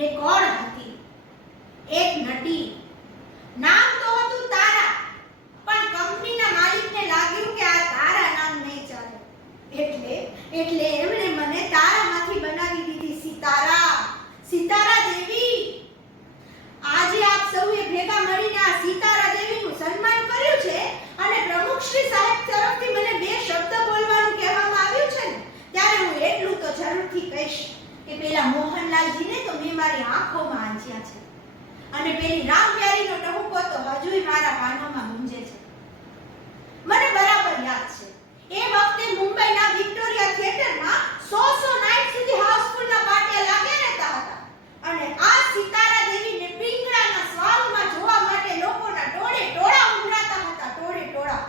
ને કોણ હતી? એક નટી. નામ તો હતું તારા, પણ કંપનીના માલિકને લાગ્યું કે આ તારા નામ નહીં ચાલે. એટલે એટલે એમણે મને તારામાંથી બનાવી દીધી સિતારા સિતારા દેવી. આજે આપ સૌએ ભેગા મળીને આ સિતારા દેવીનું સન્માન કર્યું છે અને પ્રમુખ શ્રી સાહેબ તરફથી મને બે શબ્દ બોલવાનું કહેવામાં આવ્યું છે ને, ત્યારે હું એટલું તો જરૂરથી કહીશ કે પેલા મોહનલાલજીને તો મેં મારી આંખોમાં આંચ્યા છે. અને પેલી રામપ્યારીનો ટહુકો તો હજુય મારા કાનોમાં ગુંજે છે. મને બરાબર યાદ છે. એ વખતે મુંબઈના વિક્ટોરિયા થિયેટરમાં સો સો નાઇટ સુધી હાઉસફુલના પાટિયા લાગ્યા રહેતા હતા. અને આ સિતારા દેવીને પિંગળાના સ્વાદમાં જોવા માટે લોકોના ટોળે ટોળા ઉભરાતા હતા, ટોળે ટોળા.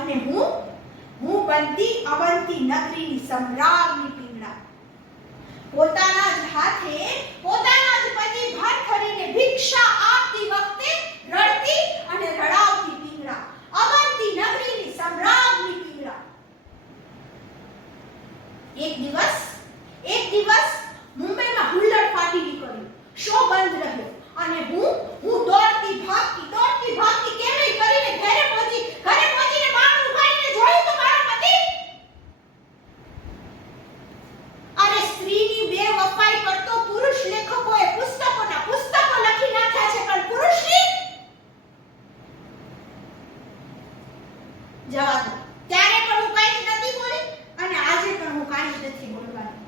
અને હું હું બનતી અવંતી નગરીની સમ્રાજની પિંગળા પોતાના જ હાથે પોતાના જ પતિ ભાત કરીને ભિક્ષા આપતી વખતે રડતી અને રડાવતી પિંગળા અવંતી નગરીની સમ્રાજની પિંગળા એક દિવસ એક દિવસ મુંબઈમાં હુલ્લડ ફાટી નીકળ્યું. શો બંધ રહ્યો. અને હું હું દોડતી ભાગતી દોડતી ભાગતી કેમે કરીને ઘરે પહોંચી, ઘરે પહોંચીને બારણું ઉઘાડીને જોયું તો મારો પતિ? અરે સ્ત્રીની બે વફાઈ કરતો પુરુષ લેખકોએ પુસ્તકોના પુસ્તકો લખી નાખ્યા છે, પણ પુરુષની? જવા દો ત્યારે પણ હું કાંઈ જ નથી બોલી અને આજે પણ હું કાંઈ જ નથી બોલવાનું.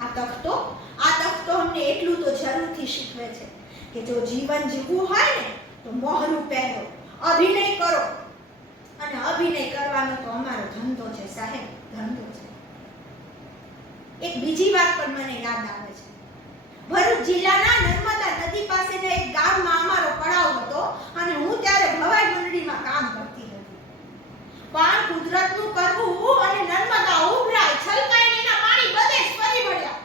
આ તખતો આ તખતો અમને એટલું તો જરૂરથી શીખવે છે કે જો જીવન જીવવું હોય ને, તો મોહરું પહેરો, અભિનય કરો. અને અભિનય કરવાનો તો અમારો ધંધો છે, સાહેબ, ધંધો છે. એક બીજી વાત પણ મને યાદ આવે છે. ભરૂચ જિલ્લાના નર્મદા નદી પાસેના એક ગામમાં અમારો પડાવ હતો અને હું ત્યારે ભવાઈ મંડળીમાં કામ કરતી હતી પણ કુદરતનું કરવું અને નર્મદા ઉભરાય છલકાઈને એના પાણી બધે જ ફરી વળ્યા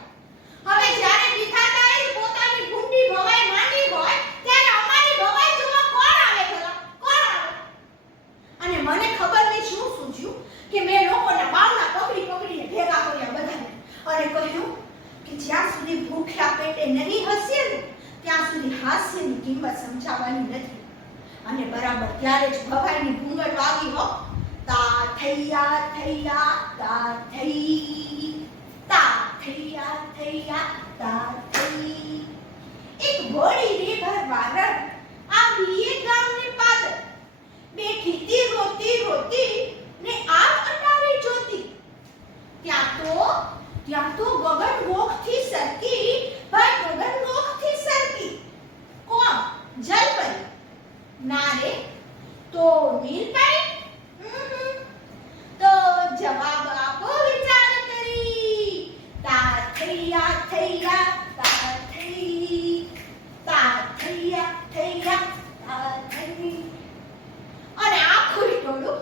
હવે જ્યારે વિધાતાએ પોતાની ભૂંડી ભવાઈ માંડી હોય ત્યારે અમારી ભવાઈ જોવા કોણ આવે ભલા કોણ આવે અને મને ખબર નહીં સૂઝ્યું કે મેં લોકોના બાળના પકડી પકડીને ભેગા કર્યા બધાને. અને કહ્યું કે જ્યાં સુધી ભૂખ્યા પેટે નહીં હસીએ ને, ત્યાં સુધી હાસ્યની કિંમત સમજાવવાની નથી. અને બરાબર ત્યારે જ ભવાઈની ઘૂંઘટ વાગી હો. તા થૈયા થૈયા, તા થઈ તા થૈયા થૈયા, તા થઈ એક ઘોડી રેભર વારણ આવી એ ગામને પાદર બેઠી તી રોતી રોતી ને આગ અટારે જોતી ત્યાં તો ત્યાં તો ગગન ગોખથી સરકી ભાઈ ગગન ગોખથી સરકી કોણ જલપરી ના રે તો નીલકાઈ ઉહું. તો જવાબ આપો વિચાર કરી તા થૈયા થૈયા તા થઈ તા થૈયા થૈયા તા થઈ અને આખું ટોળું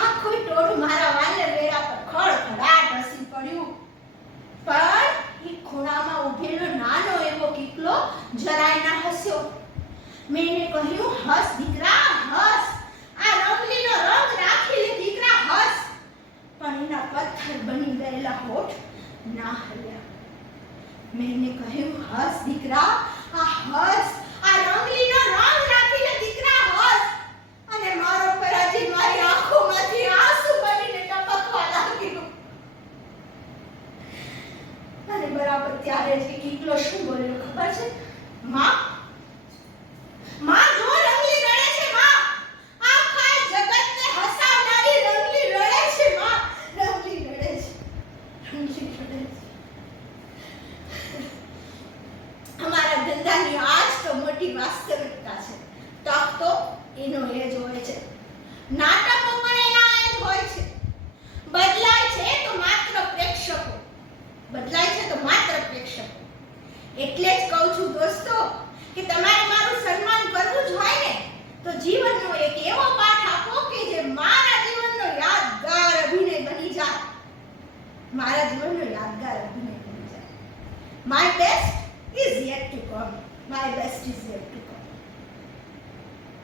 આખું ટોળું મારા વાલે વેરા પર ખડખડાટ હસી પડ્યું પણ એ ખૂણામાં ઊભેલો નાનો એવો કીકલો જરાય ના હસ્યો. મેં કહ્યું, હસ દીકરા, હસ. આ રંગલીનો રંગ રાખી લે દીકરા, હસ. પણ એના પથ્થર બની ગયેલા હોઠ ના હલ્યા. મેં એને કહ્યું, હસ દીકરા આ હસ આ રંગલીનો રંગ રાખી લે દીકરા હસ અને મારો પરાજી મારી આંખોમાંથી આંસુ બનીને ટપકવા લાગ્યું અને બરાબર ત્યારે જ એકલો શું બોલ્યો ખબર છે? માં? અમારા ધંધાની આજ તો મોટી વાસ્તવિકતા છે. તક તો એનો એ જ હોય છે. નાટકો મારા જીવનનો યાદગાર અભિનય બની જાય my best is yet to come my best is yet to come